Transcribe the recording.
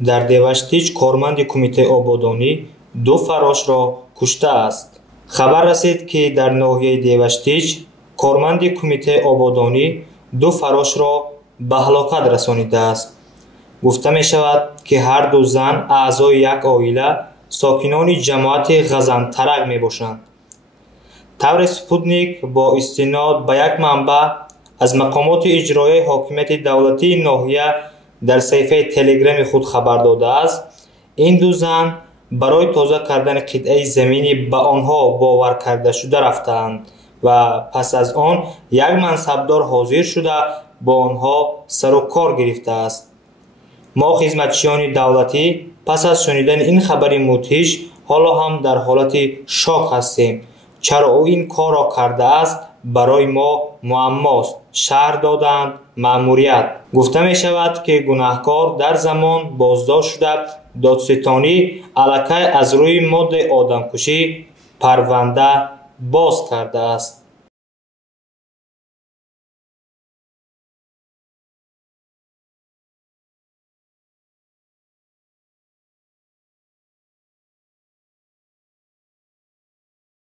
дар Деваштич корманди кумитаи ободонӣ 2 фарошро куштааст. хабар расид, ки дар ноҳияи Деваштич корманди кумитаи ободонӣ 2 фарошро ба ҳалокат расонидааст. гуфта мешавад, ки ҳар ду зан аъзои як оила сокинони ҷамоати ғазантарак мебошанд. таври Спутник бо истинод ба як манбаъ аз мақомоти иҷроияи ҳокимияти давлатии ноҳия дар саҳифаи телеграми худ хабар додааст, ин ду зан барои тоза кардани қитъаи замини ба онҳо бовар кардашуда рафтаанд ва пас аз он як мансабдор ҳозир шуда бо онҳо сару кор гирифтааст. мо хизматчиёни давлатӣ пас аз шунидани ин хабари мудҳиш ҳоло ҳам дар ҳолати шок ҳастем. чаро ӯ ин корро кардааст, барои мо муаммост. шаҳр доданд маъмурият. гуфта мешавад, ки гунаҳкор дар замон боздошт шуда додситонӣ аллакай аз рӯи моддаи одамкушӣ парванда боз кардааст.